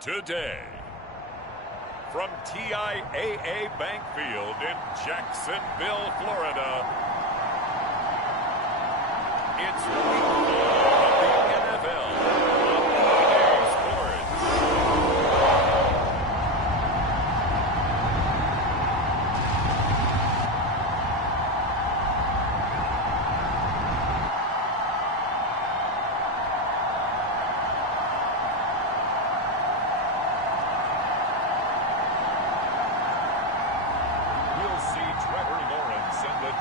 today. From TIAA Bank Field in Jacksonville, Florida, it's week 4 of the NFL on EA Sports.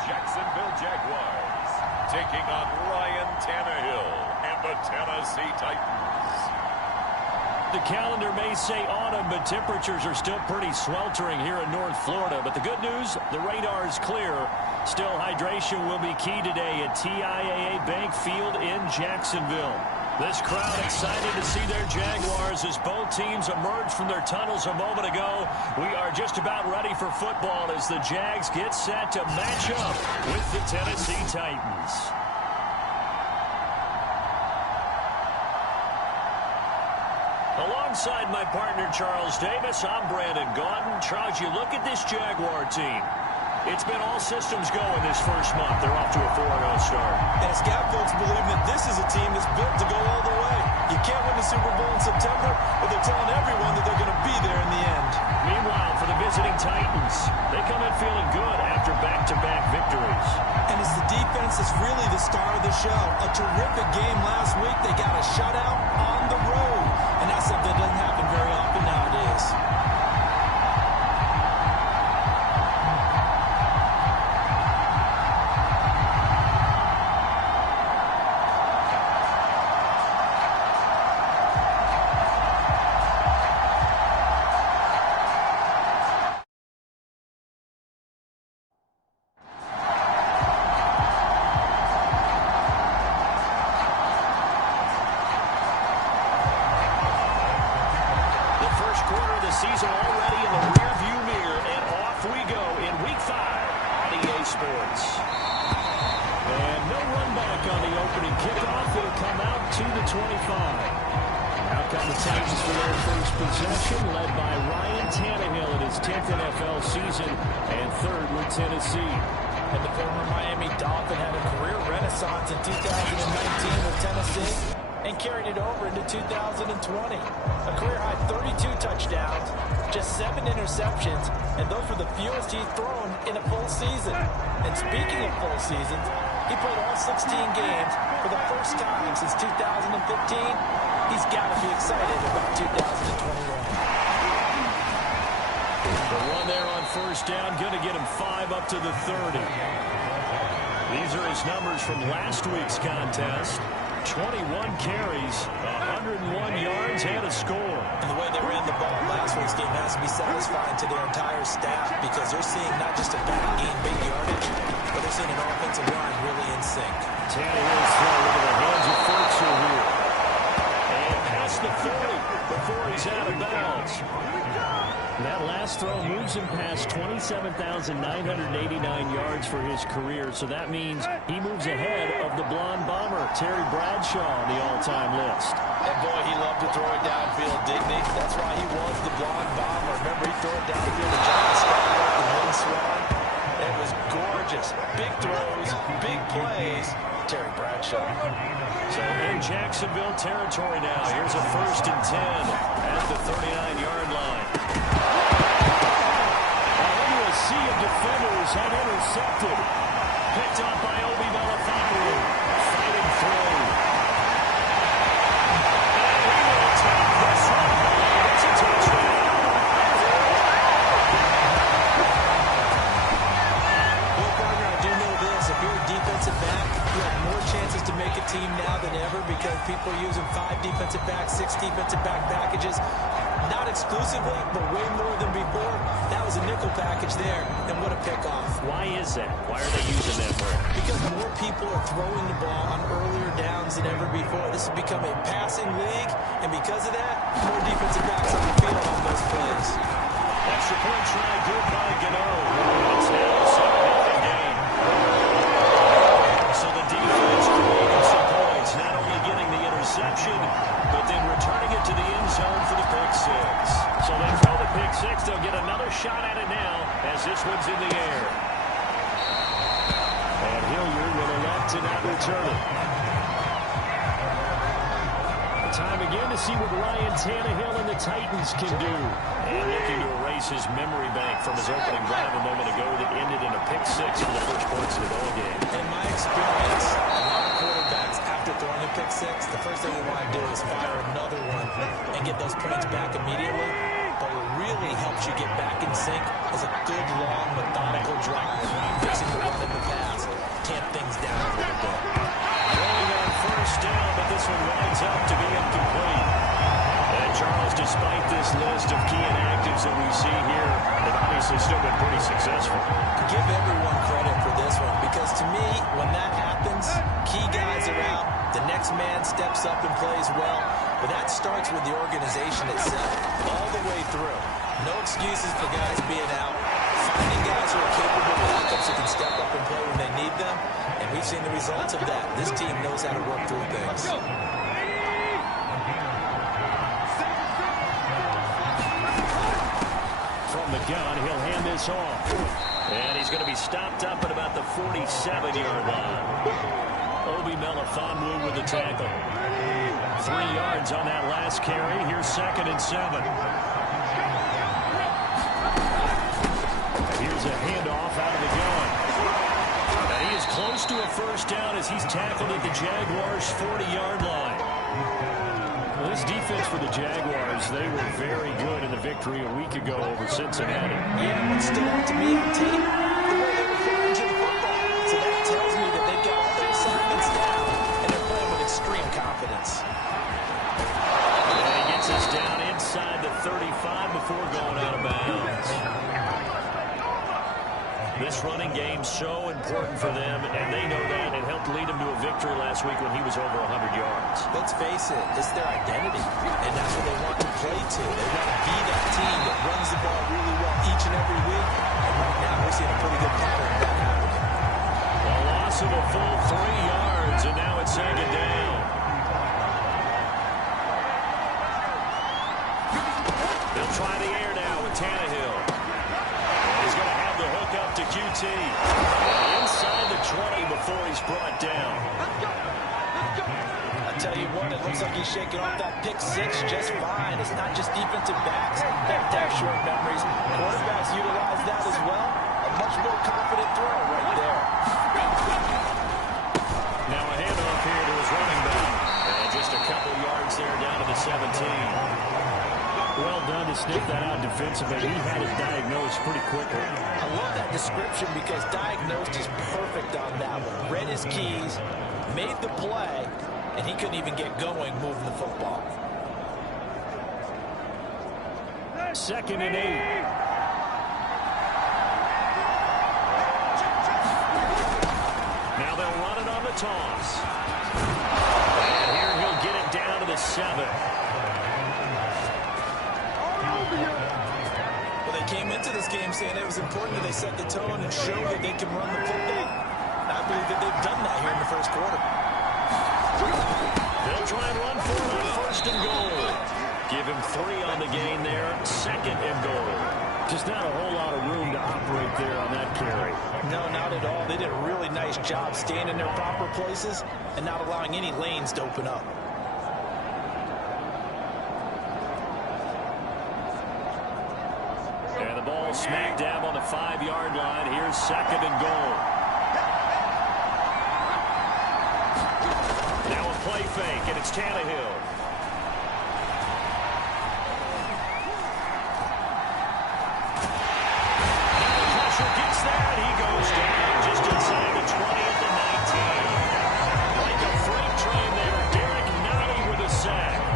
Jacksonville Jaguars taking on Ryan Tannehill and the Tennessee Titans. The calendar may say autumn, but temperatures are still pretty sweltering here in North Florida. But the good news, the radar is clear. Still, hydration will be key today at TIAA Bank Field in Jacksonville. This crowd excited to see their Jaguars as both teams emerged from their tunnels a moment ago. We are just about ready for football as the Jags get set to match up with the Tennessee Titans. Alongside my partner Charles Davis, I'm Brandon Gaudin. Charles, you look at this Jaguar team. It's been all systems go in this first month. They're off to a 4-0 start. And it's got folks believing that this is a team that's built to go all the way. You can't win the Super Bowl in September, but they're telling everyone that they're going to be there in the end. Meanwhile, for the visiting Titans, they come in feeling good after back-to-back victories. And it's the defense that's really the star of the show. A terrific game last week. They got a shutout on the road. And that's something that doesn't happen very often nowadays. Season already in the rearview mirror, and off we go in Week 5 on EA Sports. And no run back on the opening kickoff. It'll come out to the 25. Out come the Titans for their first possession, led by Ryan Tannehill in his 10th NFL season and 3rd with Tennessee. And the former Miami Dolphin had a career renaissance in 2019 with Tennessee and carried it over into 2020. A career-high 32 touchdowns, just 7 interceptions, and those were the fewest he's thrown in a full season. And speaking of full seasons, he played all 16 games for the first time since 2015. He's got to be excited about 2021. The run there on first down, going to get him 5 up to the 30. These are his numbers from last week's contest. 21 carries, 101 yards, and a score. And the way they ran the ball last week's game has to be satisfying to their entire staff because they're seeing not just a back gain big yardage, but they're seeing an offensive line really in sync. Tannehill's throw into the hands of Fultz here. And past the 40 before he's out of bounds. That last throw moves him past 27,989 yards for his career, so that means he moves ahead of the blonde bomber, Terry Bradshaw, on the all-time list. And boy, he loved to throw it downfield, didn't he? That's why he was the blonde bomber. Remember, he threw it downfield to John Scott and Lynn Swan. It was gorgeous. Big throws, big plays. Terry Bradshaw. So in Jacksonville territory now, here's a 1st and 10 at the 39-yard line. A sea of defenders had intercepted. Picked up by Obi Melifonwu. Fighting through. And we will take this one home. It's a touchdown. Well, partner, I do know this. If you're a defensive back, you have more chances to make a team now than ever because people are using 5 defensive backs, 6 defensive back packages. Not exclusively, but way more than before. That was a nickel package there, and what a pickoff. Why is that? Why are they using that more? Because more people are throwing the ball on earlier downs than ever before. This has become a passing league, and because of that, more defensive backs on the field on those plays. Extra point try, good by Gano. It's now a 7-0 game. So the defense creating some points, not only getting the interception, but then returning it to the end zone for the pick six. inserted. Time again to see what Ryan Tannehill and the Titans can do. And looking to erase his memory bank from his opening drive a moment ago that ended in a pick-6 for the first points of the ballgame. In my experience, a lot of quarterbacks, after throwing a pick-6, the first thing they want to do is fire another one and get those points back immediately. But what really helps you get back in sync is a good, long, methodical drive, fixing the run in the pass, tamp things down a little bit. Going on first down, but this one winds up to be incomplete. And Charles, despite this list of key inactives that we see here, they've obviously still been pretty successful. Give everyone credit for this one, because to me, when that happens, key guys are out, the next man steps up and plays well, but that starts with the organization itself, all the way through. No excuses for guys being out. Finding guys who are capable backups who can step up and play when they need them, and we've seen the results of that. This team knows how to work through things. From the gun, he'll hand this off. And he's going to be stopped up at about the 47-yard line. Obi Melifonwu with the tackle. 3 yards on that last carry. Here's 2nd and 7. Here's a handoff out of the gun. And he is close to a first down as he's tackled at the Jaguars' 40-yard line. Well, this defense for the Jaguars, they were very good in the victory a week ago over Cincinnati. Yeah, what stood out to me on tape, the way they were flying to the football. So that tells me that they've got all their assignments down, and they're playing with extreme confidence. And he gets us down inside the 35 before going out of bounds. This running game's so important for them, and they know that. It helped lead them to a victory last week when he was over 100 yards. Let's face it, it's their identity, and that's what they want to play to. They want to be that team that runs the ball really well each and every week, and right now we're seeing a pretty good pattern of that happening. A loss of a full 3 yards, and now it's 2nd down. They'll try the air now with Tannehill. He's going to have the hook up to QT. Inside the 20 before he's brought down. I tell you what, it looks like he's shaking off that pick-6 just fine. It's not just defensive backs that have short memories. Quarterbacks utilize that as well. A much more confident throw right there. Now a handoff here to his running back. And just a couple yards there down to the 17. Well done to sniff that out defensively. He had it diagnosed pretty quickly. I love that description because diagnosed is perfect on that one. Read his keys, made the play, and he couldn't even get going moving the football. 2nd and 8. Now they'll run it on the toss. And here he'll get it down to the 7. Well, they came into this game saying it was important that they set the tone and show that they can run the football. And I believe that they've done that here in the first quarter. They'll try and run for it on 1st and goal. Give him 3 on the gain there. 2nd and goal. Just not a whole lot of room to operate there on that carry. No, not at all. They did a really nice job staying in their proper places and not allowing any lanes to open up. And the ball smack dab on the 5-yard line. Here's 2nd and goal. Now a play fake, and it's Tannehill. Now the pressure gets there, and he goes down just inside the 20 at the 19. Like a freight train there, Derek Nottie with a sack.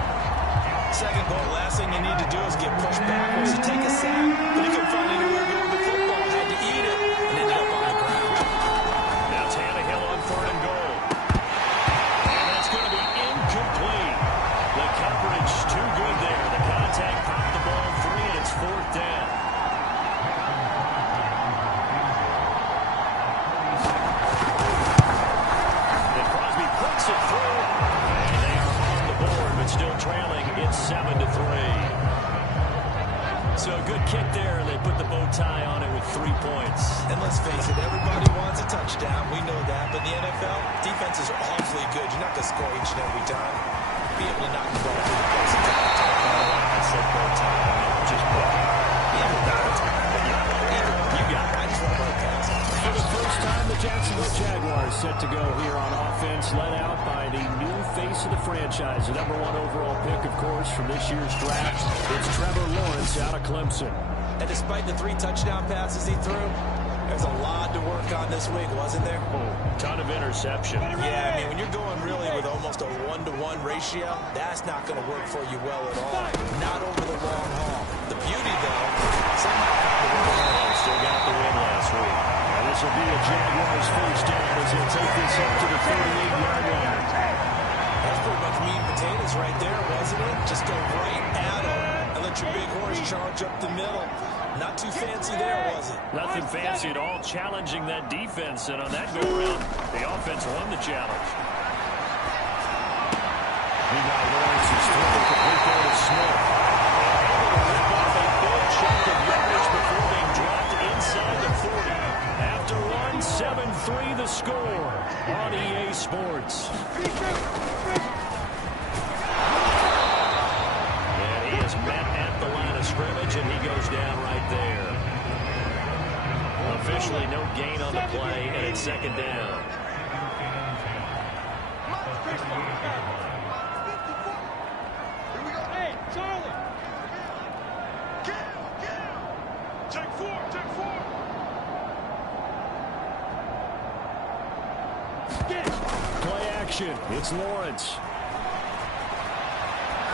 2nd goal, last thing you need to do is get pushed backwards to take a sack, but he couldn't find anywhere to go with the football, had to eat it, and ended up on the ground. Now Tannehill on 3rd and goal. And that's going to be incomplete. The coverage too good there. The contact popped the ball free, and it's 4th down. And Crosby puts it through, and they are on the board, but still trailing. It's 7-3. So a good kick there, and they put the bow tie on it with 3 points. And let's face it, everybody wants a touchdown. time. We know that. But in the NFL, defenses are awfully good. You're not going to score each and every time. Be able to knock the ball through the post and time. I said no time. Just play. You got it. I just want to run past. For the first time, the Jacksonville Jaguars set to go here on offense, led out by the new face of the franchise, the #1 overall pick, of course, from this year's draft. It's Trevor Lawrence out of Clemson. And despite the 3 touchdown passes he threw, there's a lot to work on this week, wasn't there? Ton of interception. Yeah, I mean, when you're going really with almost a 1-to-1 ratio, that's not going to work for you well at all. Not over the long haul. The beauty, though, somehow still got the win last week. Now this will be a Jaguars first down as they take this up to the 38-yard line. That's pretty much meat and potatoes right there, wasn't it? Just go right at them and let your big horse charge up the middle. Not too fancy there, was it? Nothing fancy at all, challenging that defense, and on that go-around, the offense won the challenge. Meanwhile, Lawrence is throwing complete there to Smith. Able to rip off a big chunk of yardage before being dropped inside the 40. After one, 7-3 the score on EA Sports. And he is met at the line of scrimmage, and he goes down right there. Officially no gain on the play, and it's second down. Hey, Charlie! Take four! Play action. It's Lawrence.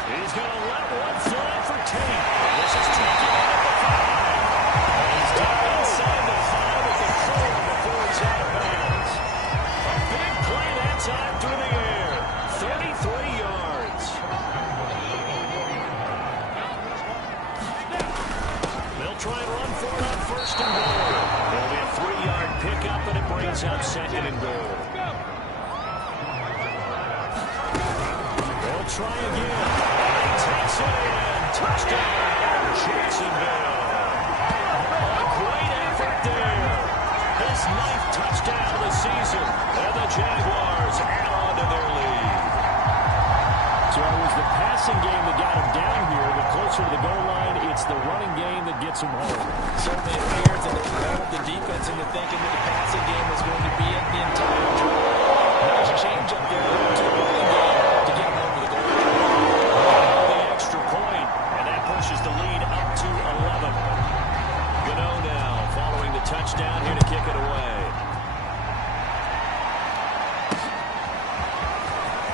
He's going to let one fly for Tate. This is taken out at the 5. He's down inside the 5 at the 4 before he's out of bounds. A big play that time through the air. 33 yards. They'll try and run for it on first and goal. There'll be a 3-yard pickup, and it brings up second and goal. They'll try again. And he takes it in. Touchdown, Jacksonville. A great effort there. His 9th touchdown of the season. And the Jaguars add on to their lead. So it was the passing game that got him down here, but closer to the goal line, it's the running game that gets him home. Certainly appears that it lulled the defense into thinking that the passing game was going to be it the entire drive. Nice change up there to the running game to get him over the goal line. The extra point, and that pushes the lead up to 11. Gano now following the touchdown here to kick it away.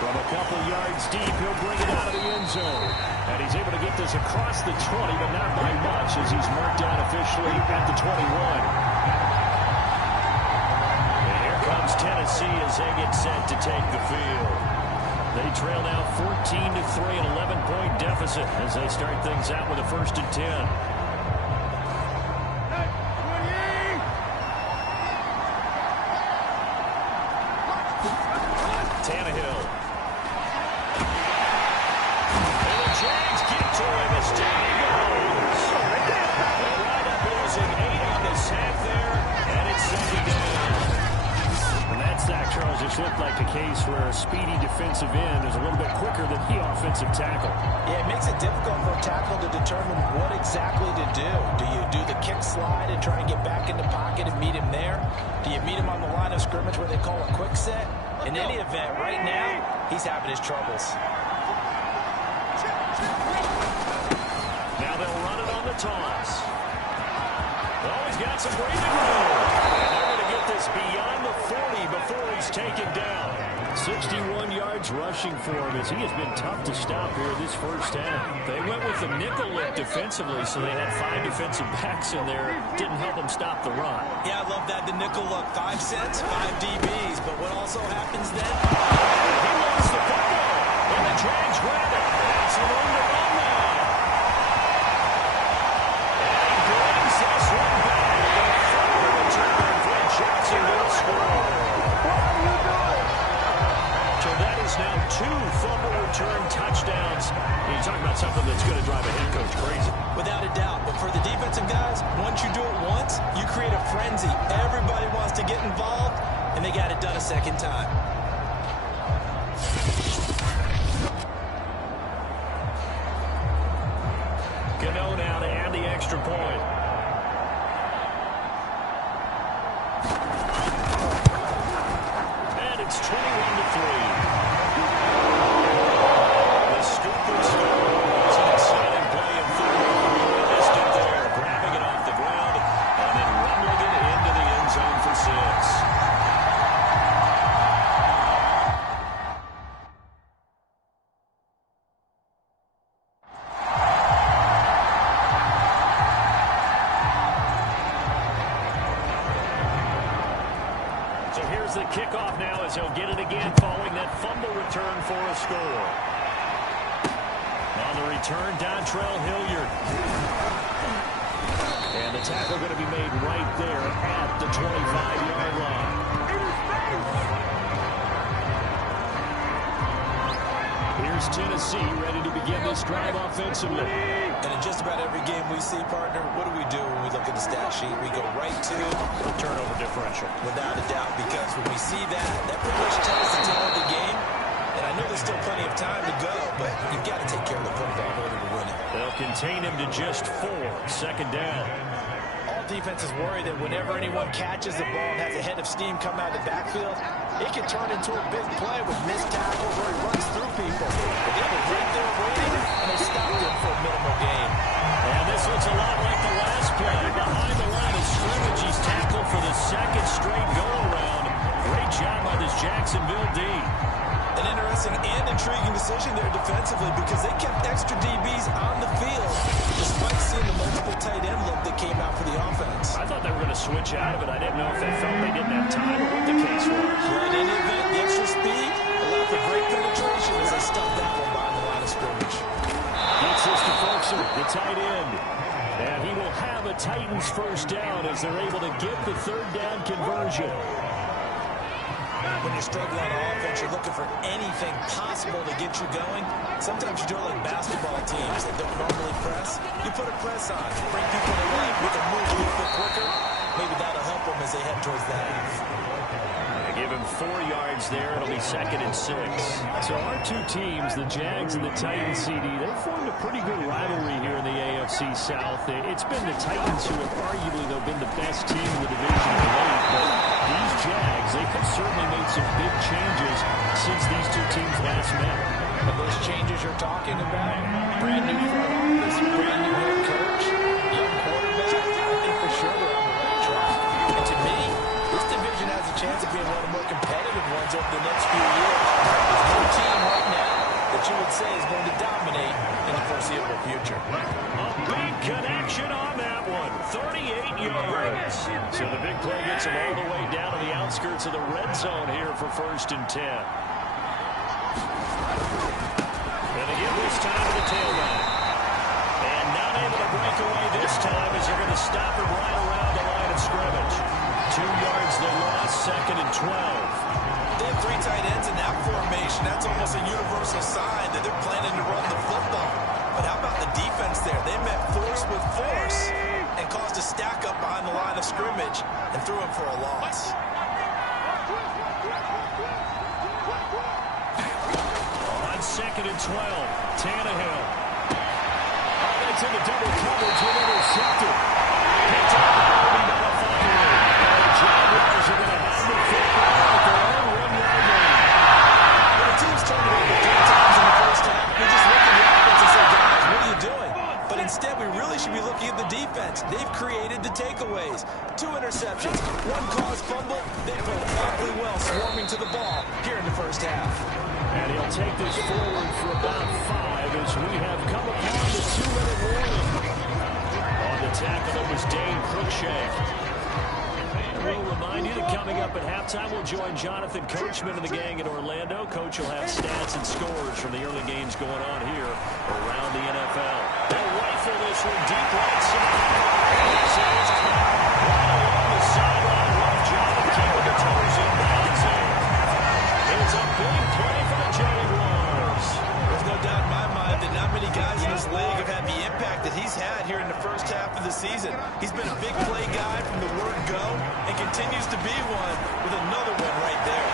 From a couple yards deep, he'll bring it out of the end zone. And he's able to get this across the 20, but not by much as he's marked down officially at the 21. And here comes Tennessee as they get set to take the field. They trail now 14-3, an 11-point deficit as they start things out with a 1st and 10. Tannehill. And the Jags get to him as down he goes. They wind up losing 8 on the sack there, and it's second down. And that sack, Charles, just looked like a case where a speedy defensive end is a little bit quicker than the offensive tackle. Yeah, it makes it difficult for a tackle to determine what exactly to do. Do you do the kick slide and try and get back in the pocket and meet him there? Do you meet him on the line of scrimmage where they call a quick set? In any event, right now, he's having his troubles. Now they'll run it on the toss. Oh, he's got some breathing room. And they're going to get this beyond the 40 before he's taken down. 61 yards rushing for him as he has been tough to stop here this first half. They went with the nickel look defensively, so they had 5 defensive backs in there. Didn't help them stop the run. Yeah, I love that. The nickel look, 5 sets, 5 DBs. But what also happens then? He lost the football, and the Jags grab it. That's the room to run now. And he brings this one back. The fumble return for Jacksonville score. So that is now 2 fumble return touchdowns. You talk about something that's going to drive a head coach crazy. Without a doubt. But for the defensive guys, once you do it once, you create a frenzy. Everybody wants to get involved. and they got it done a second time. Cano now to add the extra point. And it's 21-3. The scoop and score. It's an exciting play in third. Missed it there, grabbing it off the ground and then rumbling it into the end zone for 6. The kickoff now as he'll get it again following that fumble return for a score. On the return, Dontrell Hilliard. And the tackle going to be made right there at the 25-yard line. Here's Tennessee ready to begin this drive offensively. And in just about every game we see, partner, what do we do when we look at the stat sheet? We go right to turnover differential. Without a doubt, because when we see that pretty much tells the tale of the game. And I know there's still plenty of time to go, but you've got to take care of the football in order to win it. They'll contain him to just 4. Second down. All defenses worry that whenever anyone catches the ball and has a head of steam come out of the backfield, it can turn into a big play with missed tackles where he runs through people. But they were right there waiting, and they stopped him for a minimal gain. And this looks a lot like the last play. Behind the line of scrimmage, he's tackled for the second straight go-around. Great job by this Jacksonville D. An interesting and intriguing decision there defensively because they kept extra DBs on the field despite seeing the multiple tight end look that came out for the offense. I thought they were going to switch out of it. I didn't know if they felt they didn't have time or what the case was. But in any event, the extra speed allowed for great penetration as they stuffed that one behind the line of scrimmage. Gets this to Folkser, the tight end. And he will have a Titans first down as they're able to get the third down conversion. When you're struggling on offense, you're looking for anything possible to get you going. Sometimes you do it like basketball teams that don't normally press. You put a press on, bring people to life, make them move a little bit quicker. Maybe that'll help them as they head towards the half. They give him 4 yards there. It'll be 2nd and 6. So our two teams, the Jags and the Titans, CD, they've formed a pretty good rivalry here in the AFC South. It's been the Titans who have arguably, though, been the best team in the division of late. But these Jags, they have certainly made some big changes since these two teams last met. And those changes you're talking about, brand new front office, brand new head coach, young quarterback, I think for sure they're on the right track. And to me, this division has a chance of being one of the more competitive ones over the next few years. There's no team right now that you would say is going to dominate in the foreseeable future. A big connection on that one. 38 yards. So the big play gets him all the way down to the outskirts of the red zone here for 1st and 10. And again this time to the tailback. And not able to break away this time as they're going to stop him right around the line of scrimmage. 2 yards they lost, 2nd and 12. They have 3 tight ends in that formation. That's almost a universal sign that they're planning to run the football. But how about the defense there? They met force with force and caused a stack up behind the line of scrimmage and threw him for a loss. On 2nd and 12, Tannehill. Oh, that's in the double coverage with intercepted. Picked up by Obi finally. The Jaguars are going to have the football at their own 1-yard line. When a team's turned it over 3 times in the first half, we just look at the offense and say, guys, what are you doing? But instead, we really should be looking at the defense. They've created the takeaways. 2 interceptions, 1 caused fumble. They played awfully well swarming to the ball here in the first half. And he'll take this forward for about 5 as we have come upon the 2-minute warning. On the tackle, it was Dane Cruikshank. We'll remind you that coming up at halftime, we'll join Jonathan Coachman and the gang in Orlando. Coach will have stats and scores from the early games going on here around the NFL. They'll rifle this one deep right side. It's caught right along the sideline. Rough job of keeping the toes in bounds there. It's a big play for the Jaguars. There's no doubt in my mind that not many guys in this league have had the impact that he's had here in the first half of the season. He's been a big play guy from the word go and continues to be one. with another one right there.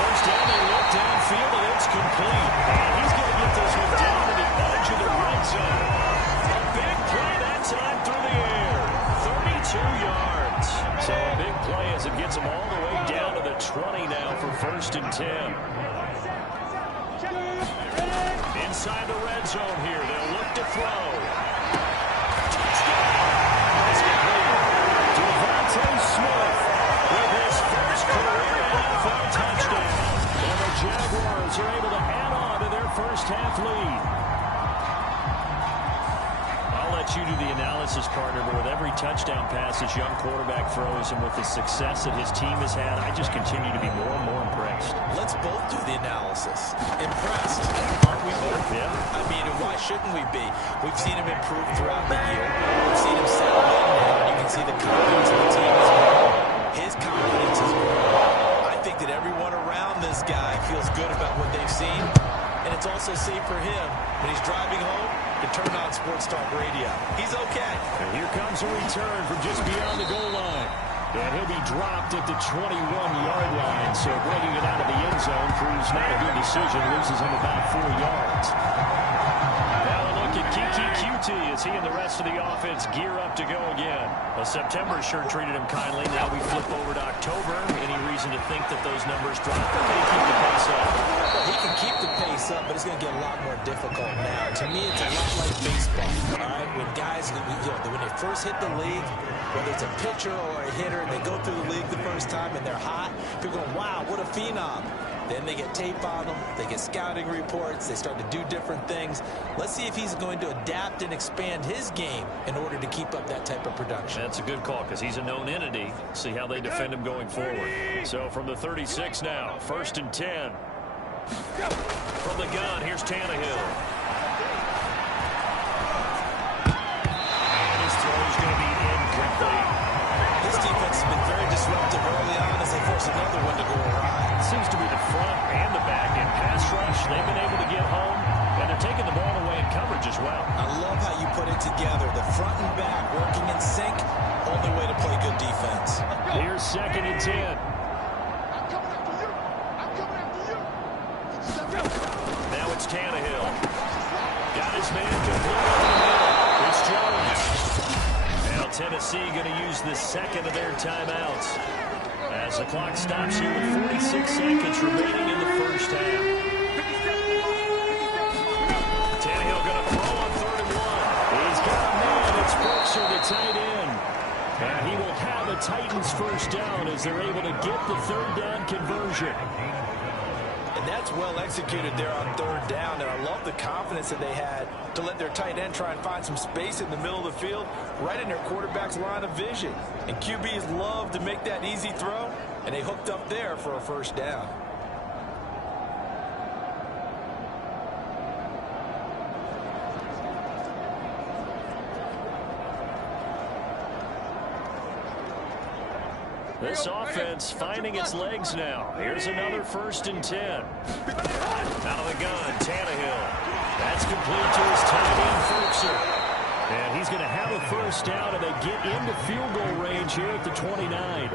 First down, they look downfield, and it's complete. And he's going to get this one down to the edge of the red zone. A big play that time through the air. 32 yards. So a big play as it gets them all the way down to the 20 now for 1st and 10. Inside the red zone here, they'll look to throw. Touchdown! It's complete. Devontae Smith with his first career NFL touchdown. And the Jaguars are able to add on to their first half lead. I'll let you do the analysis, partner, but with every touchdown pass this young quarterback throws and with the success that his team has had, I just continue to be more and more impressed. Let's both do the analysis. Impressed, aren't we both? Yeah. I mean, why shouldn't we be? We've seen him improve throughout the year. We've seen him settle in now. You can see the confidence of the team has grown. His confidence has grown. I think that everyone around this guy feels good about what they've seen, and it's also safe for him when he's driving home to turn on Sports Talk Radio. He's okay. And here comes a return from just beyond the goal line. And he'll be dropped at the 21-yard line. So bringing it out of the end zone proves not a good decision. Loses him about 4 yards. Now a look at Kiki QT as he and the rest of the offense gear up to go again. Well, September sure treated him kindly. Now we flip over to October. Any reason to think that those numbers drop? Or can he keep the pace up? He can keep the pace up, but it's going to get a lot more difficult now. To me, it's a lot like baseball. All right, when guys, when they first hit the league, whether it's a pitcher or a hitter, and they go through the league the first time and they're hot, people go, wow, what a phenom. Then they get tape on them, they get scouting reports, they start to do different things. Let's see if he's going to adapt and expand his game in order to keep up that type of production. That's a good call because he's a known entity. See how they defend him going forward. So from the 36 now, 1st and 10. From the gun, here's Tannehill. And his throw is going to be incomplete. This defense has been very disruptive early on as they force another one to go awry. It seems to be the front and the back end pass rush. They've been able to get home, and they're taking the ball away in coverage as well. I love how you put it together. The front and back working in sync. Only way to play good defense. Here's 2nd and 10. Now it's Tannehill. Got his man complete over the middle. It's Jones. Now Tennessee going to use the second of their timeouts as the clock stops here with 46 seconds remaining in the first half. Tannehill going to throw on 3rd and 1. He's got a man. It's Brooks, the tight end. And he will have a Titans first down as they're able to get the 3rd down conversion. And that's well executed there on 3rd down. And I love the confidence that they had to let their tight end try and find some space in the middle of the field, right in their quarterback's line of vision. And QBs love to make that easy throw, and they hooked up there for a first down. This offense finding its legs now. Here's another 1st and 10. Out of the gun, Tannehill. That's complete to his tight end, Ferguson. And he's going to have a first down, and they get into field goal range here at the 29.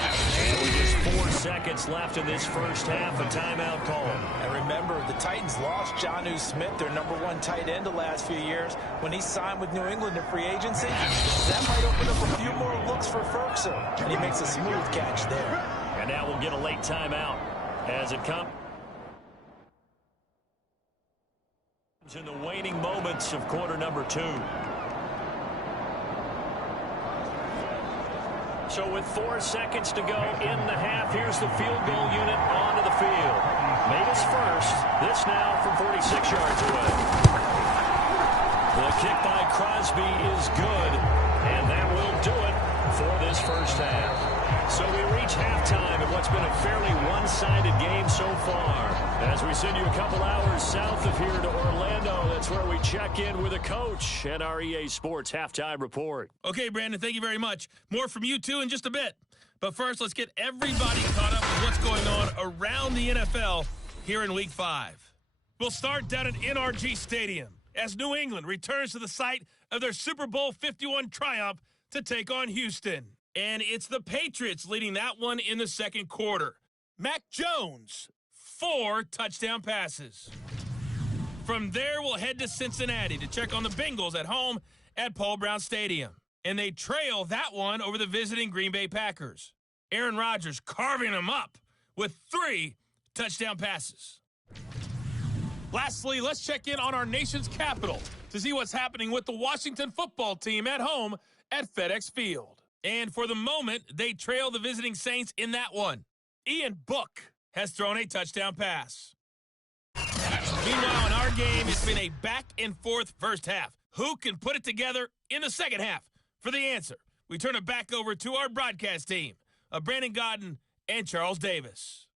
And with just 4 seconds left in this first half, a timeout call. And remember, the Titans lost Jonnu Smith, their #1 tight end the last few years, when he signed with New England in free agency. That might open up a few more looks for Ferguson, and he makes a smooth catch there. And now we'll get a late timeout as it comes in the waning moments of quarter number 2. So with 4 seconds to go in the half, here's the field goal unit onto the field. Made his first. This now from 46 yards away. The kick by Crosby is good, and that will do it for this first half. So we reach halftime in what's been a fairly one-sided game so far. As we send you a couple hours south of here to Orlando, that's where we check in with a coach at our EA Sports Halftime Report. Okay, Brandon, thank you very much. More from you, too, in just a bit. But first, let's get everybody caught up with what's going on around the NFL here in Week 5. We'll start down at NRG Stadium as New England returns to the site of their Super Bowl 51 triumph to take on Houston. And it's the Patriots leading that one in the second quarter. Mac Jones, 4 touchdown passes. From there, we'll head to Cincinnati to check on the Bengals at home at Paul Brown Stadium. And they trail that one over the visiting Green Bay Packers. Aaron Rodgers carving them up with 3 touchdown passes. Lastly, let's check in on our nation's capital to see what's happening with the Washington football team at home at FedEx Field. And for the moment, they trail the visiting Saints in that one. Ian Book has thrown a touchdown pass. Meanwhile, in our game, it's been a back-and-forth first half. Who can put it together in the second half? For the answer, we turn it back over to our broadcast team of Brandon Godden and Charles Davis.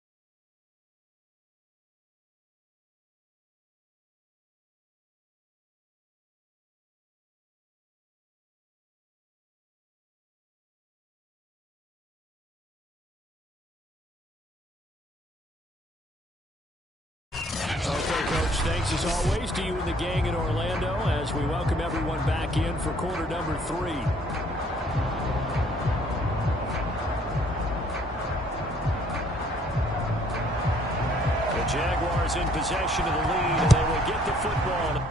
Okay, Coach, thanks as always to you and the gang in Orlando as we welcome everyone back in for quarter number 3. The Jaguars in possession of the lead, and they will get the football.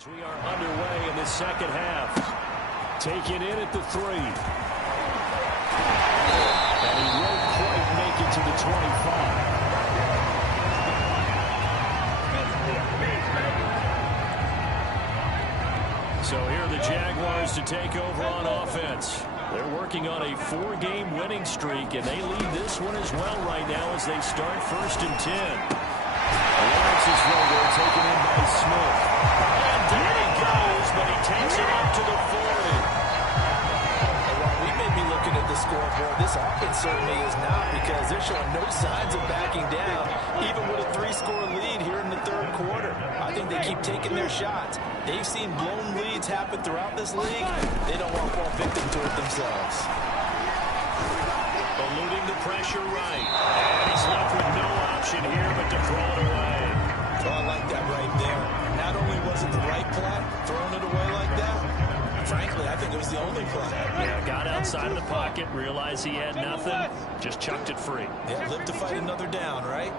As we are underway in the second half. Taken in at the 3. And he won't quite make it to the 25. So here are the Jaguars to take over on offense. They're working on a 4-game winning streak, and they lead this one as well right now as they start 1st and 10. Lawrence's throw there taken in by Smith. And down he goes, but he takes it up to the 40. While we may be looking at the scoreboard, this offense certainly is not, because they're showing no signs of backing down, even with a 3-score lead here in the 3rd quarter. I think they keep taking their shots. They've seen blown leads happen throughout this league. They don't want to fall victim to it themselves. Eluding the pressure right. And he's left with no option here but to throw it away. Oh, I like that right there. Not only was it the right play, throwing it away like that, frankly, I think it was the only play. Yeah, got outside of the pocket, realized he had nothing, just chucked it free. Yeah, live to fight another down, right?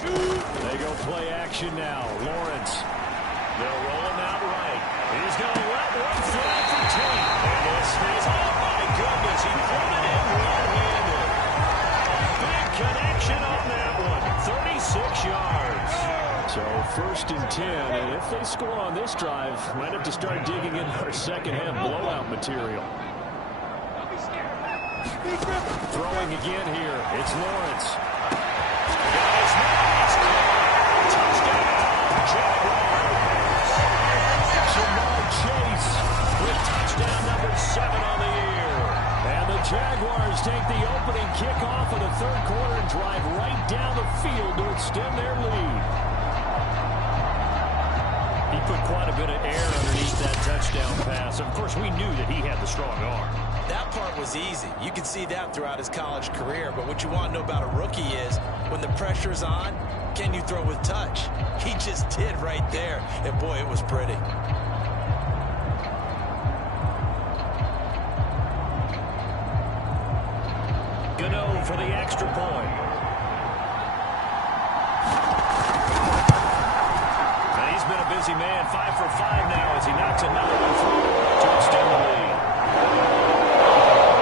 They go play action now. Lawrence. They'll roll him out right. He's going to let one fly for 10. And this is, oh my goodness, he put it in one-handed. Big connection on that one. 36 yards. So 1st and 10, and if they score on this drive, might have to start digging in our second half blowout material. Throwing again here. It's Lawrence. Guys, touchdown. Jaguars. Chase with touchdown number 7 on the year. And the Jaguars take the opening kickoff of the 3rd quarter and drive right down the field to extend their lead. He put quite a bit of air underneath that touchdown pass. Of course, we knew that he had the strong arm. That part was easy. You can see that throughout his college career. But what you want to know about a rookie is when the pressure's on, can you throw with touch? He just did right there. And boy, it was pretty. Gano for the extra point. And he's been a busy man. 5 for 5 now as he knocks another one through to extend the lead.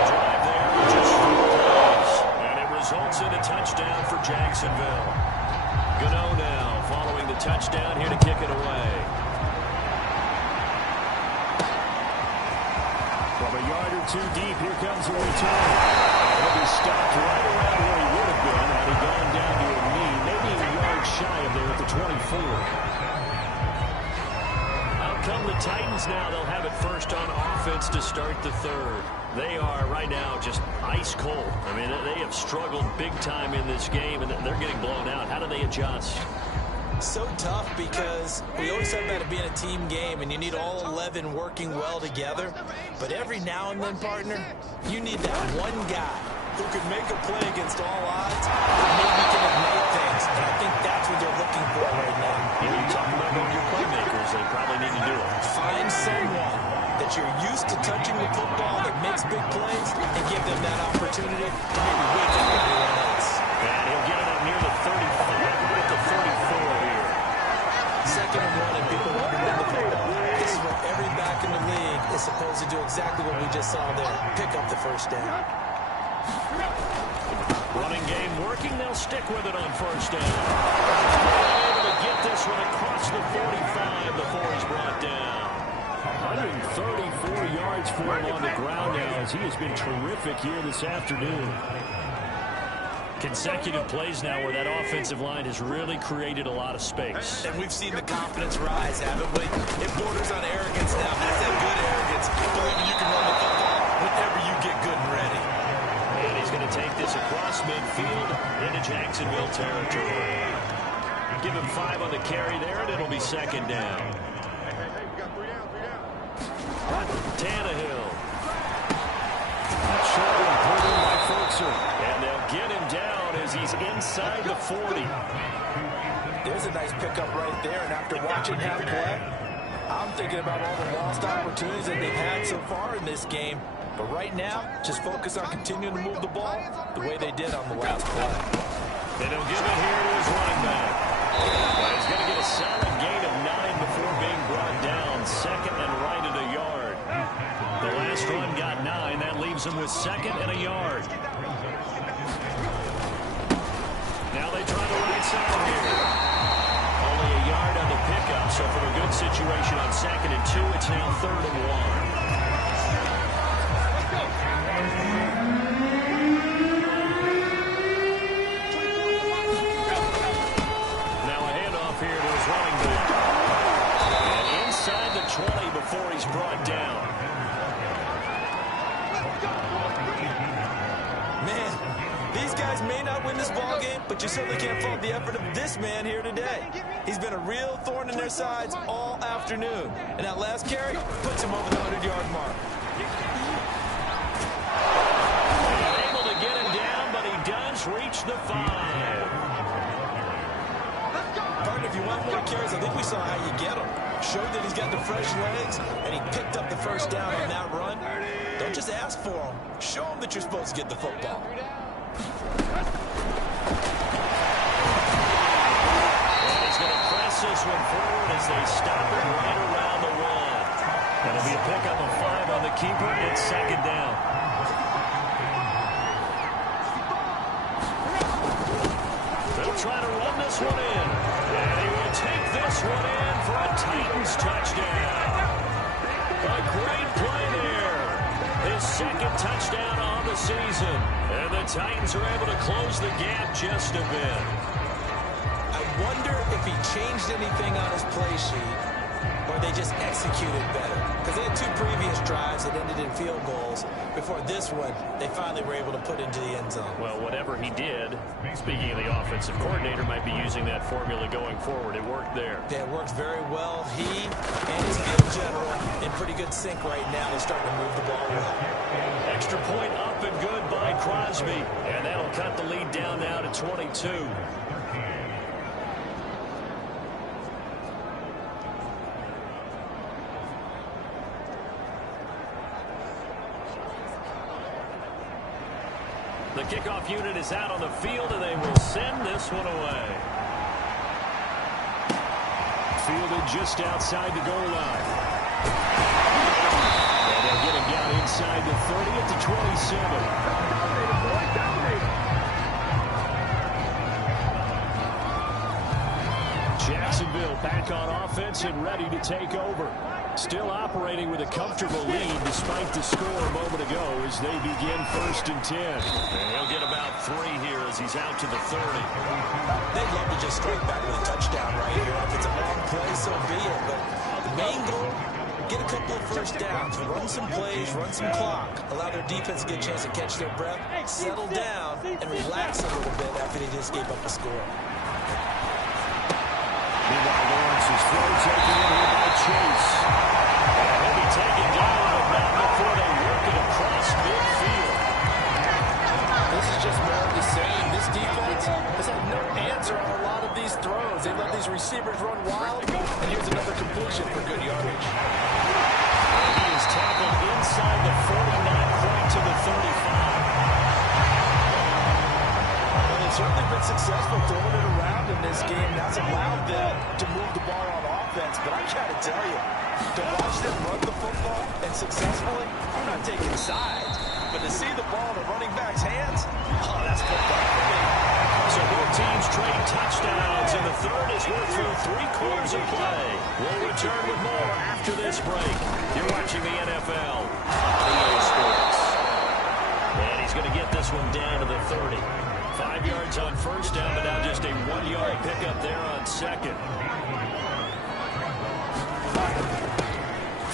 Drive there, just 4 plays. And it results in a touchdown for Jacksonville. Gano now following the touchdown here to kick it away. From a yard or 2 deep, here comes a return. He'll be stopped right around where he would have been had he gone down to a knee, maybe a yard shy of there at the 24. Out come the Titans now. They'll have it first on offense to start the 3rd. They are right now just ice cold. I mean, they have struggled big time in this game, and they're getting blown out. How do they adjust? So tough because we always have that being a team game, and you need all 11 working well together. But every now and then, partner, you need that one guy who can make a play against all odds and maybe can ignite things. And I think that's what they're looking for right now. You know, you talk about your playmakers, they probably need to do it. Find someone that you're used to touching the football that makes big plays and give them that opportunity to maybe wake up everyone else. And he'll get it up near the 35, at the 34 here. 2nd and 1, and people want to run the football. This is what every back in the league is supposed to do, exactly what we just saw there. Pick up the 1st down. Running game working. They'll stick with it on 1st down. Able to get this one across the 45 before he's brought down. 134 yards for him on the ground now as he has been terrific here this afternoon. Consecutive plays now where that offensive line has really created a lot of space. And we've seen the confidence rise, haven't we? It borders on arrogance now. That's that good arrogance, believing you can run the football whenever you get good and ready. And he's going to take this across midfield into Jacksonville territory. Give him 5 on the carry there, and it'll be 2nd down. Tannehill. Short one put in by Fultzer. And they'll get him down as he's inside the 40. There's a nice pickup right there, and after watching that play, I'm thinking about all the lost opportunities that they've had so far in this game. But right now, just focus on continuing to move the ball the way they did on the last play. And he'll give it here to his running back. He's going to get a solid gain of 9 before being brought down. leaves him with 2nd and a yard. Now they try the right side here. Only a yard on the pickup, so from a good situation on 2nd and 2, it's now 3rd and 1. Now a handoff here to his running back. And inside the 20 before he's brought down. Man, these guys may not win this ball game, but you certainly can't fault the effort of this man here today. He's been a real thorn in their sides all afternoon. And that last carry puts him over the 100-yard mark. Able to get him down, but he does reach the 5. Partner, if you want more carries, I think we saw how you get them. Showed that he's got the fresh legs, and he picked up the first down on that run. Don't just ask for them. Show them that you're supposed to get the football. And he's going to press this one forward as they stop it right around the 1. That'll be a pickup of 5 on the keeper. It's 2nd down. They'll try to run this one in. And he will take this one in for a Titans touchdown. A great play there. His 2nd touchdown on the season. And the Titans are able to close the gap just a bit. I wonder if he changed anything on his play sheet or they just executed better. Because they had 2 previous drives that ended in field goals. Before this one, they finally were able to put into the end zone. Well, whatever he did, speaking of the offensive coordinator, might be using that formula going forward. It worked there. Yeah, it worked very well. He and his field general in pretty good sync right now. They're starting to move the ball well. Extra point up and good by Crosby. And that'll cut the lead down now to 22. The kickoff unit is out on the field, and they will send this one away. Fielded just outside the goal line. And they'll get him down inside the 30 at the 27. Jacksonville back on offense and ready to take over. Still operating with a comfortable lead despite the score a moment ago as they begin 1st and 10. And he'll get about 3 here as he's out to the 30. They'd love to just strike back with a touchdown right here. If it's a long play, so be it. But the main goal, get a couple of first downs, run some plays, run some clock, allow their defense to get a chance to catch their breath, settle down, and relax a little bit after they just gave up a score. Meanwhile, Lawrence's throw taken in here by Chase. And he'll be taken down, but not before they work it across midfield. This is just more of the same. This defense has had no answer on a lot of these throws. They let these receivers run wild, and here's another completion for good yardage. And he is tackled inside the 49, right to the 35. Well, they've certainly been successful throwing it around in this game. That's allowed them to move the ball on offense. But I got to tell you, to watch them run the football and successfully, I'm not taking sides. But to see the ball in the running back's hands, oh, that's football for me. So both teams trade touchdowns, and the third is worth through 3 quarters of play. We'll return with more after this break. You're watching the NFL on EA Sports. And he's going to get this one down to the 30. 5 yards on first down, but now just a 1-yard pickup there on 2nd.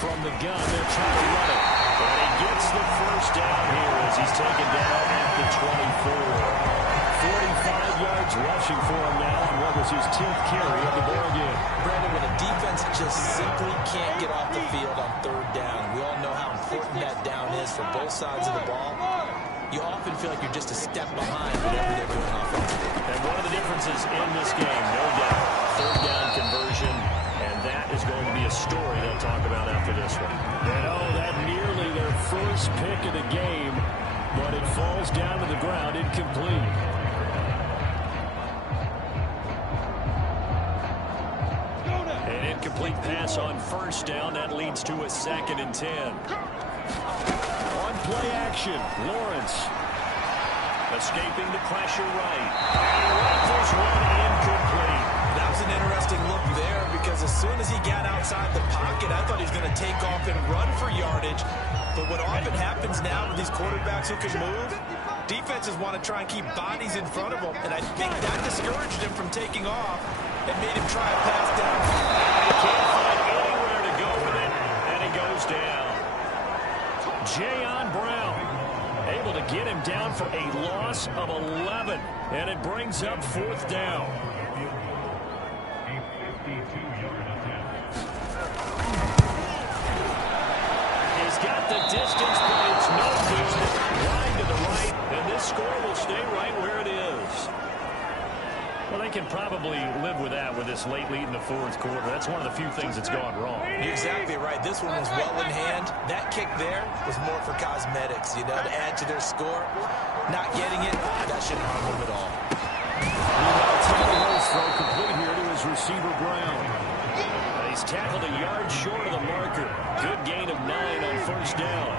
From the gun, they're trying to run it. And he gets the first down here as he's taken down at the 24. 45 yards rushing for him now, and what was his 10th carry of the ball game. Brandon, when a defense just simply can't get off the field on 3rd down, we all know how important that down is for both sides of the ball. You often feel like you're just a step behind whatever they're doing offensively. And one of the differences in this game, no doubt, 3rd down conversion, and that is going to be a story they'll talk about after this one. And oh, that nearly their first pick of the game, but it falls down to the ground incomplete. An incomplete pass on first down. That leads to a 2nd and 10. On play action. Lawrence escaping the pressure right. And he rifles one incomplete. That was an interesting look there because as soon as he got outside the pocket, I thought he was going to take off and run for yardage. But what often happens now with these quarterbacks who can move, defenses want to try and keep bodies in front of him. And I think that discouraged him from taking off and made him try a pass down. He can't find anywhere to go with it, and he goes down. Jayon Brown able to get him down for a loss of 11, and it brings up 4th down. He's got the distance, but it's no good. Line to the right, and this score will stay right where it is. Well, they can probably live with that with this late lead in the 4th quarter. That's one of the few things that's gone wrong. You're exactly right. This one was well in hand. That kick there was more for cosmetics, you know, to add to their score. Not getting it, that shouldn't harm them at all. Tannehill's throw complete here to his receiver, Brown. He's tackled a yard short of the marker. Good gain of 9 on 1st down.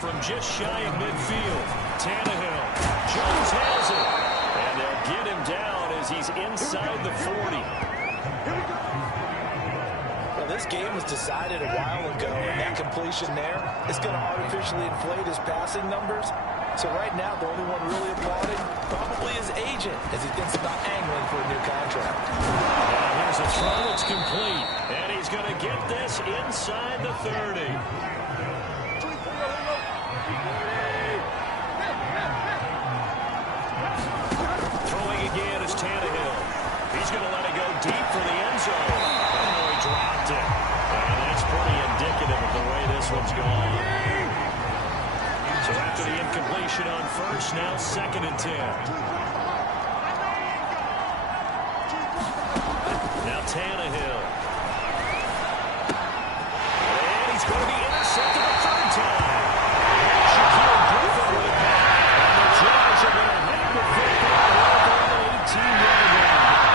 From just shy of midfield, Tannehill. Jones has it. And they'll get him down as he's inside the 40. Well, this game was decided a while ago, and that completion there is going to artificially inflate his passing numbers. So right now, the only one really applauding probably his agent as he thinks about angling for a new contract. And here's a throw that's complete. And he's going to get this inside the 30. Throwing again is Tannehill. He's going to let it go deep for the end zone. Oh, he dropped it. And that's pretty indicative of the way this one's gone. So after the incompletion on 1st, now 2nd and 10. Now Tannehill. And he's going to be intercepted a 3rd time. Shaquille Griffin with it back. And the Jags are going to have the football on an 18-yard line.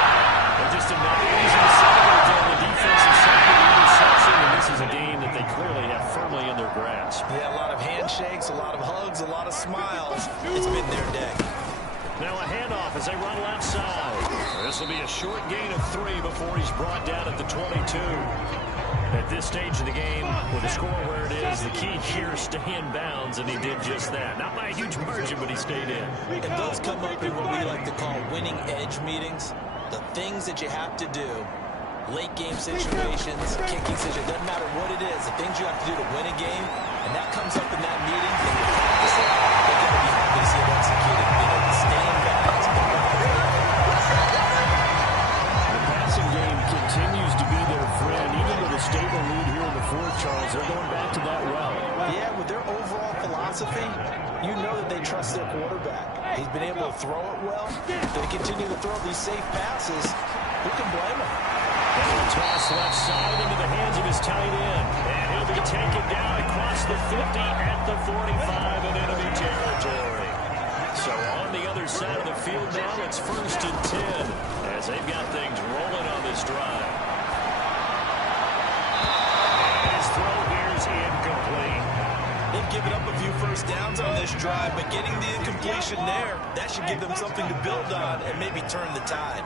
And just another easy second on the defensive side of the interception. And this is a game that they clearly have firmly in their grasp. Yeah, a lot of handshakes, a lot of hugs, a lot of smiles. It's been their day. Now a handoff as they run left side. This will be a short gain of 3 before he's brought down at the 22. At this stage of the game, with the score where it is, the key here is stay in bounds, and he did just that. Not by a huge margin, but he stayed in. And those come up in what we like to call winning edge meetings. The things that you have to do, late game situations, kicking situations, doesn't matter what it is, the things you have to do to win a game, and that comes up in that meeting, and you practice it, they're going to be happy to see it executed. Being able to stay in bounds. The passing game continues to be their friend, even with a stable lead here in the 4th, Charles. They're going back to that well. Yeah, with their overall philosophy, you know that they trust their quarterback. He's been able to throw it well. They continue to throw these safe passes. Who can blame him? And a toss left side into the hands of his tight end. And he'll be taken down across the 50 at the 45 in enemy territory. So on the other side of the field now, it's 1st and 10 as they've got things rolling on this drive. And his throw here is incomplete. They've given up a few 1st downs on this drive, but getting the incompletion there, that should give them something to build on and maybe turn the tide.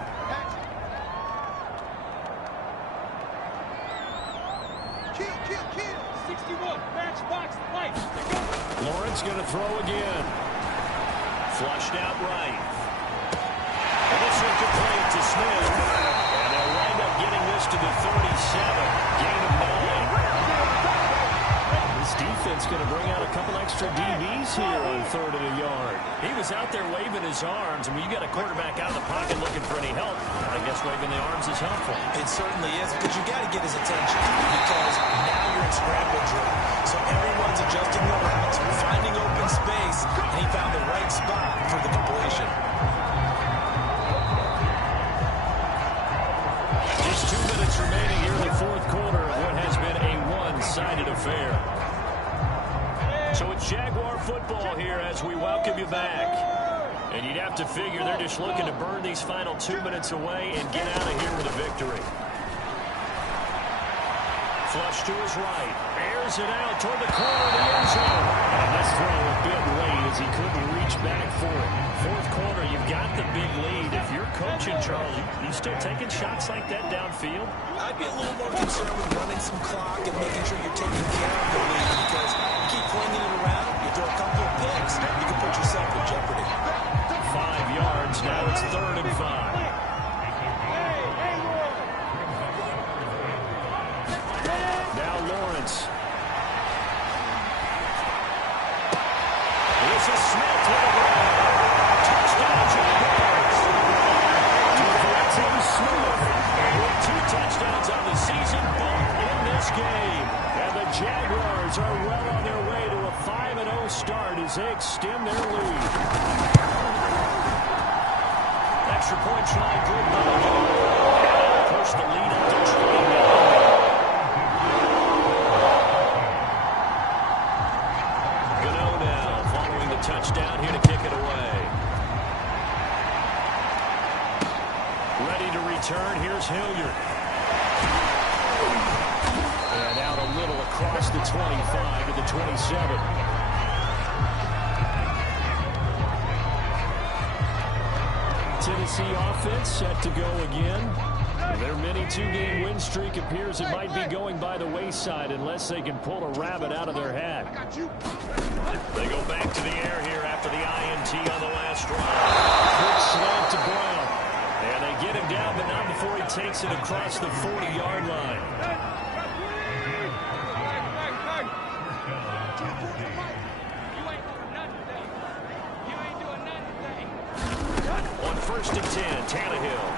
Kill. 61, matchbox, light. Lawrence going to throw again. Flushed out right. And this one complete to Smith. And they'll wind up getting this to the 37. Gain of 9. This defense going to bring out a couple extra DBs here on 3rd and a yard. He was out there waving his arms, and when you got a quarterback out of the pocket looking for any help, I guess waving the arms is helpful. It certainly is, because you got to get his attention, because now you're in scramble drill. So everyone's adjusting their routes, finding open space, and he found the right spot for the completion. Just 2 minutes minutes remaining here in the fourth quarter of what has been a one-sided affair. So it's Jaguar football here as we welcome you back. And you'd have to figure they're just looking to burn these final 2 minutes away and get out of here with a victory. Flush to his right. Airs it out toward the corner of the end zone. And this throw a bit late as he couldn't reach back for it. Fourth quarter, you've got the big lead. If you're coaching, Charles, you still taking shots like that downfield? I'd be a little more concerned with running some clock and making sure you're taking care of the lead, because you keep flinging it around, you throw a couple of picks, you can put yourself in jeopardy. 5 yards. Now it's 3rd and 5. Now Lawrence. This is Smith with a grab. Touchdown, Jaguars. Tim Smith with 2 touchdowns on the season, both in this game. And the Jaguars are well on their way to a 5-0 start as they extend their lead. Extra point try, good ball. Push the lead up to 20. Touchdown here to kick it away. Ready to return. Here's Hilliard. And out a little across the 25 to the 27. Tennessee offense set to go again. Their mini 2-game win streak appears it might be going by the wayside unless they can pull a rabbit out of their hat. They go back to the air here after the INT on the last drive. Quick slant to Brown. And they get him down, but not before he takes it across the 40-yard line. On 1st and 10, Tannehill.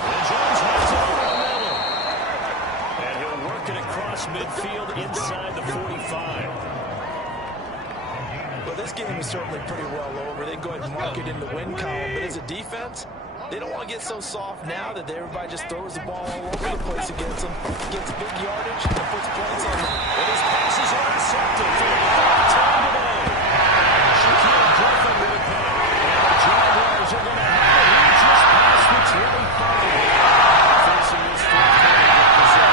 And Jones has it over the middle. And he'll work it across midfield inside the 45. Well, this game is certainly pretty well over. They go ahead and mark it in the win column. But as a defense, they don't want to get so soft now that everybody just throws the ball all over the place against them. Gets big yardage and puts points on them. Well, his passes are intercepted for the 3rd time today. Shaquille Griffin with a pick. And the Jaguars are going to have a lead just past the 25. Facing this 4th quarter deficit,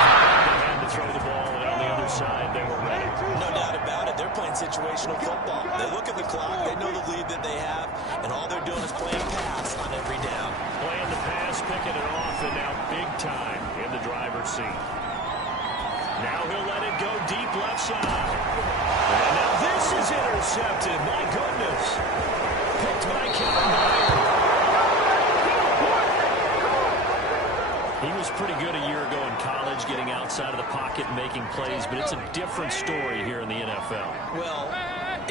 they had to throw the ball, and on the other side, they were ready. No doubt about it. They're playing situational football. They look at the clock. They know the lead that they have, and all they're doing is playing pass on every down. Playing the pass, picking it off, and now big time in the driver's seat. Now he'll let it go deep left side. And now this is intercepted. My goodness. Picked by Kevin Byard. He was pretty good a year ago in college, getting outside of the pocket and making plays, but it's a different story here in the NFL. Well,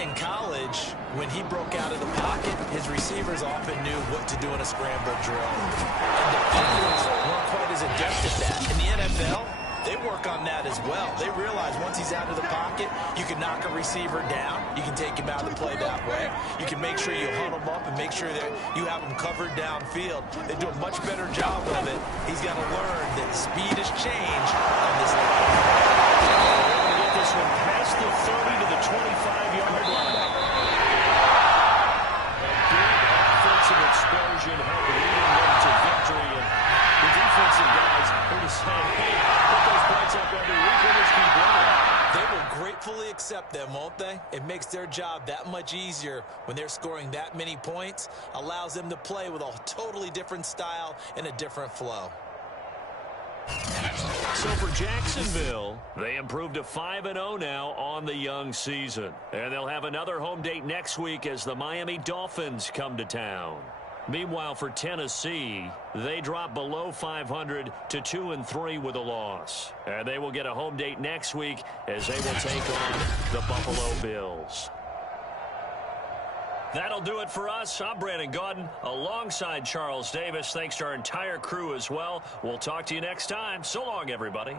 in college, when he broke out of the pocket, his receivers often knew what to do in a scramble drill. And defenders weren't quite as adept at that. In the NFL, they work on that as well. They realize once he's out of the pocket, you can knock a receiver down. You can take him out of the play that way. You can make sure you huddle him up and make sure that you have him covered downfield. They do a much better job of it. He's got to learn that speed has changed on this line. They're able to get this one past the 30 to the 25-yard line. A big offensive explosion helped leading them to victory. And the defensive guys are just saying, hey, put those points up every week and just keep running. They will gratefully accept them, won't they? It makes their job that much easier when they're scoring that many points. Allows them to play with a totally different style and a different flow. So for Jacksonville, they improved to 5-0 now on the young season. And they'll have another home date next week as the Miami Dolphins come to town. Meanwhile, for Tennessee, they drop below 500 to 2-3 with a loss. And they will get a home date next week as they will take on the Buffalo Bills. That'll do it for us. I'm Brandon Gaudin alongside Charles Davis. Thanks to our entire crew as well. We'll talk to you next time. So long, everybody.